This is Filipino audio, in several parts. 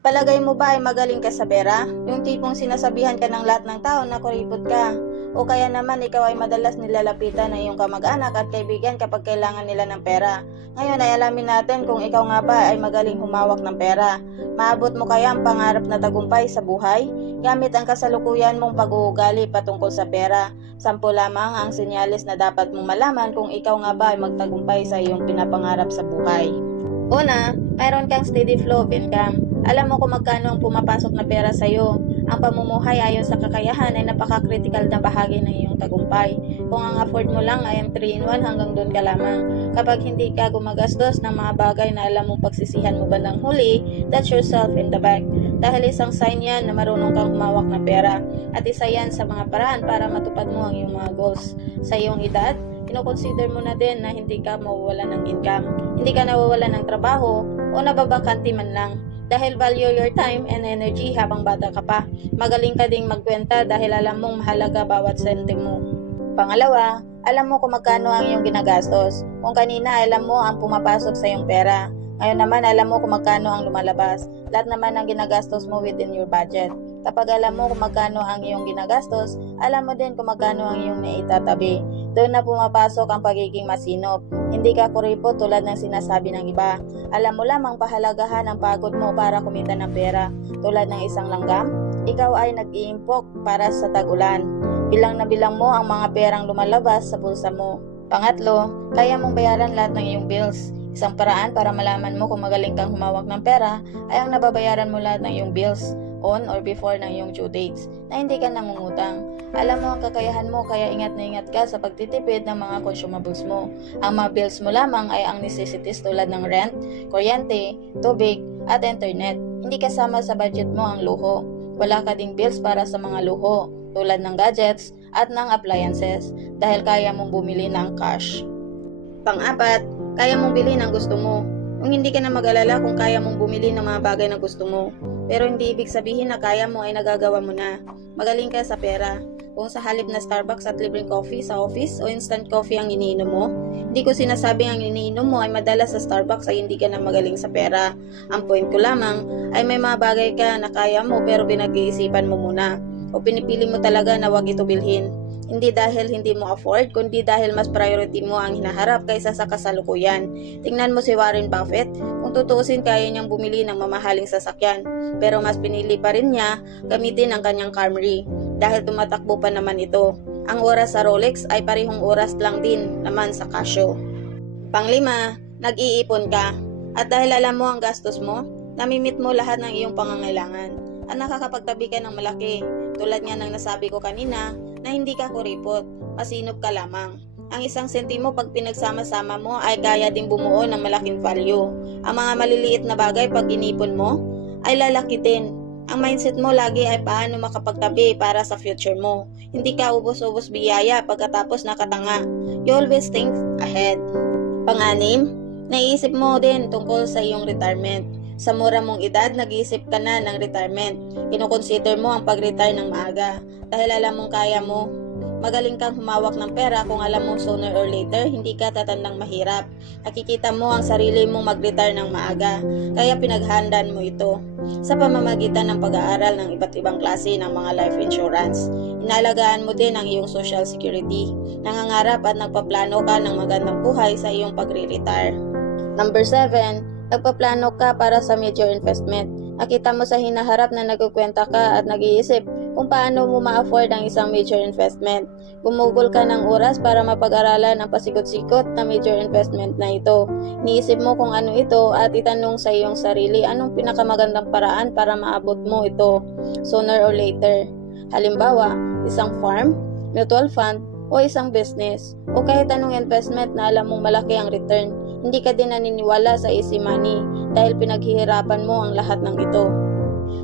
Palagay mo ba ay magaling ka sa pera? Yung tipong sinasabihan ka ng lahat ng tao na kuripot ka. O kaya naman ikaw ay madalas nilalapitan ng iyong kamag-anak at kaibigan kapag kailangan nila ng pera. Ngayon ay alamin natin kung ikaw nga ba ay magaling humawak ng pera. Maabot mo kaya ang pangarap na tagumpay sa buhay? Gamit ang kasalukuyan mong pag-uugali patungkol sa pera. 10 lamang ang senyales na dapat mong malaman kung ikaw nga ba ay magtagumpay sa iyong pinapangarap sa buhay. Una, mayroon kang steady flow of income. Alam mo kung magkano ang pumapasok na pera sa iyo. Ang pamumuhay ayon sa kakayahan ay napaka-critical na bahagi ng iyong tagumpay. Kung ang afford mo lang ay ang 3-in-1 hanggang doon ka lamang. Kapag hindi ka gumagastos ng mga bagay na alam mong pagsisihan mo bandang huli, that's yourself in the back. Dahil isang sign yan na marunong kang humawak ng pera. At isa yan sa mga paraan para matupad mo ang iyong mga goals. Sa iyong edad, kinoconsider mo na din na hindi ka mawawalan ng income. Hindi ka nawawalan ng trabaho o nababakanti man lang. Dahil value your time and energy habang bata ka pa. Magaling ka ding magkwenta dahil alam mong mahalaga bawat sentimo. Pangalawa, alam mo kung magkano ang iyong ginagastos. Kung kanina alam mo ang pumapasok sa iyong pera. Ngayon naman alam mo kung magkano ang lumalabas. Lahat naman ang ginagastos mo within your budget. Kapag alam mo kung magkano ang iyong ginagastos, alam mo din kung magkano ang iyong naitatabi. Doon na pumapasok ang pagiging masinop. Hindi ka kuripot tulad ng sinasabi ng iba. Alam mo lamang pahalagahan ang pagod mo para kumita ng pera. Tulad ng isang langgam, ikaw ay nag-iimpok para sa tag-ulan. Bilang na bilang mo ang mga perang lumalabas sa bulsa mo. Pangatlo, kaya mong bayaran lahat ng iyong bills. Isang paraan para malaman mo kung magaling kang humawak ng pera ay ang nababayaran mo lahat ng iyong bills on or before ng iyong due dates na hindi ka nangungutang. Alam mo ang kakayahan mo kaya ingat na ingat ka sa pagtitipid ng mga consumables mo. Ang mga bills mo lamang ay ang necessities tulad ng rent, kuryente, tubig at internet. Hindi kasama sa budget mo ang luho. Wala ka ding bills para sa mga luho tulad ng gadgets at ng appliances dahil kaya mong bumili ng cash. Pang-apat, kaya mong bilhin ang gusto mo. Kung hindi ka na mag-alala kung kaya mong bumili ng mga bagay na gusto mo. Pero hindi ibig sabihin na kaya mo ay nagagawa mo na. Magaling ka sa pera. Kung sa halip na Starbucks at libreng coffee sa office o instant coffee ang iniinom mo, hindi ko sinasabing ang iniinom mo ay madalas sa Starbucks ay hindi ka na magaling sa pera. Ang point ko lamang ay may mga bagay ka na kaya mo pero pinag-iisipan mo muna. O pinipili mo talaga na wag ito bilhin. Hindi dahil hindi mo afford, kundi dahil mas priority mo ang hinaharap kaysa sa kasalukuyan. Tingnan mo si Warren Buffett, kung tutuusin kaya niyang bumili ng mamahaling sasakyan. Pero mas pinili pa rin niya gamitin ang kanyang Camry dahil tumatakbo pa naman ito. Ang oras sa Rolex ay parehong oras lang din naman sa Casio. Panglima, nag-iipon ka. At dahil alam mo ang gastos mo, namimit mo lahat ng iyong pangangailangan. At nakakapagtabi ka ng malaki, tulad nga ng nasabi ko kanina, na hindi ka kuripot, masinop ka lamang. Ang isang sentimo pag pinagsama-sama mo ay kaya ding bumuo ng malaking value. Ang mga maliliit na bagay pag inipon mo ay lalaki din. Ang mindset mo lagi ay paano makapagtabi para sa future mo. Hindi ka ubos-ubos biyaya pagkatapos nakatanga. You always think ahead. Pang-anim, naiisip mo din tungkol sa iyong retirement. Sa mura mong edad, nag-iisip ka na ng retirement. Kinoconsider mo ang pag-retire ng maaga dahil alam mong kaya mo. Magaling kang humawak ng pera kung alam mo sooner or later hindi ka tatandang mahirap. Nakikita mo ang sarili mong mag-retire ng maaga, kaya pinaghandaan mo ito. Sa pamamagitan ng pag-aaral ng iba't ibang klase ng mga life insurance, inalagaan mo din ang iyong social security. Nangangarap at nagpaplano ka ng magandang buhay sa iyong pagre-retire. Number 7, nagpaplano ka para sa major investment. Nakita mo sa hinaharap na nagkukwenta ka at nag-iisip kung paano mo ma-afford ang isang major investment. Gumugol ka ng oras para mapag-aralan ang pasikot-sikot na major investment na ito. Iniisip mo kung ano ito at itanong sa iyong sarili anong pinakamagandang paraan para maabot mo ito sooner or later. Halimbawa, isang farm, mutual fund, o isang business, o kahit anong investment na alam mong malaki ang return. Hindi ka din naniniwala sa easy money dahil pinaghihirapan mo ang lahat ng ito.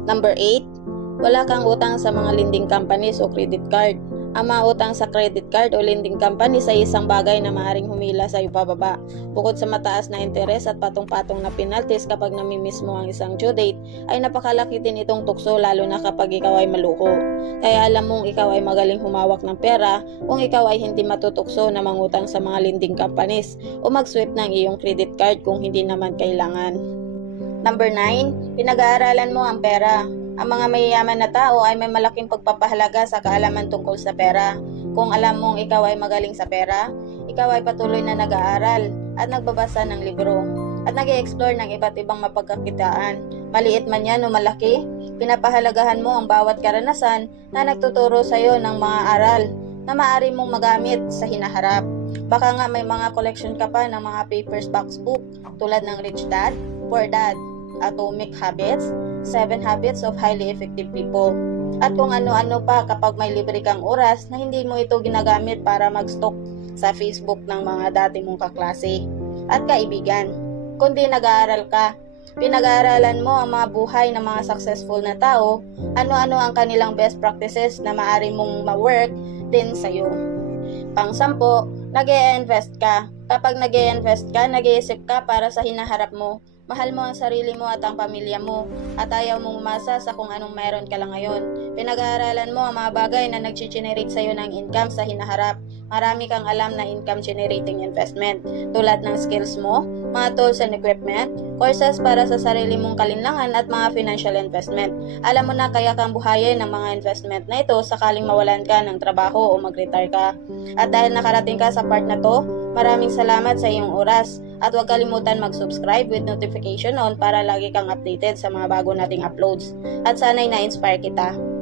Number 8, wala kang utang sa mga lending companies o credit card. Ang mga utang sa credit card o lending company ay isang bagay na maaaring humila sa iyo pababa. Bukod sa mataas na interes at patong-patong na penalties kapag namimiss mo ang isang due date, ay napakalaki din itong tukso lalo na kapag ikaw ay maluho. Kaya alam mong ikaw ay magaling humawak ng pera kung ikaw ay hindi matutukso na mangutang sa mga lending companies o mag-swipe ng iyong credit card kung hindi naman kailangan. Number 9, pinag-aaralan mo ang pera. Ang mga mayayaman na tao ay may malaking pagpapahalaga sa kaalaman tungkol sa pera. Kung alam mong ikaw ay magaling sa pera, ikaw ay patuloy na nag-aaral at nagbabasa ng libro at nag-i-explore ng iba't ibang mapagkakitaan. Maliit man yan o malaki, pinapahalagahan mo ang bawat karanasan na nagtuturo sa iyo ng mga aral na maaari mong magamit sa hinaharap. Baka nga may mga collection ka pa ng mga papers box book tulad ng Rich Dad, Poor Dad, Atomic Habits, 7 Habits of Highly Effective People, at kung ano-ano pa kapag may libre kang oras na hindi mo ito ginagamit para mag-stalk sa Facebook ng mga dati mong kaklase at kaibigan. Kundi nag-aaral ka, pinag-aaralan mo ang mga buhay ng mga successful na tao, ano-ano ang kanilang best practices na maaari mong ma-work din sa'yo. Pang-sampo, nag-i-invest ka. Kapag nag-i-invest ka, nag-iisip ka para sa hinaharap mo. Mahal mo ang sarili mo at ang pamilya mo at ayaw mong umasa sa kung anong meron ka lang ngayon. Pinag-aaralan mo ang mga bagay na nag-generate sa'yo ng income sa hinaharap. Marami kang alam na income generating investment tulad ng skills mo, mga tools and equipment, courses para sa sarili mong kalinlangan at mga financial investment. Alam mo na kaya kang buhayin ng mga investment na ito sakaling mawalan ka ng trabaho o mag-retire ka. At dahil nakarating ka sa part na to, maraming salamat sa iyong oras at huwag kalimutan mag-subscribe with notification on para lagi kang updated sa mga bago nating uploads. At sana'y na-inspire kita.